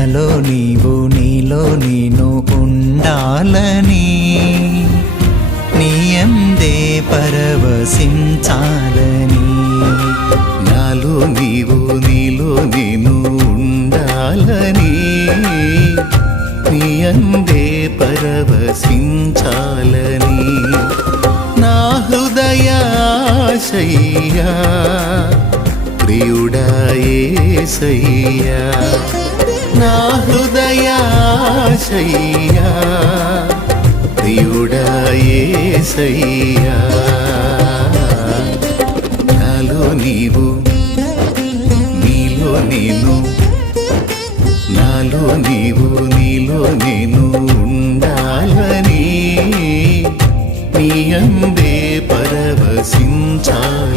నాలో నీవు నీలో నేను ఉండాలని నియందే పరవశించాలని నాలో నీవు నీలో నేను ఉండాలని నియందే పరవశించాలని నా హృదయ శయ్యా ప్రియుడాయే సయ్యా నా హృదయాశయ్యా ప్రియుడాయే సయ్యా నాలో నీవు నీలో నేను నాలో నీవు నీలో నేను ఉండాలని నీ అందే పరవశించాలి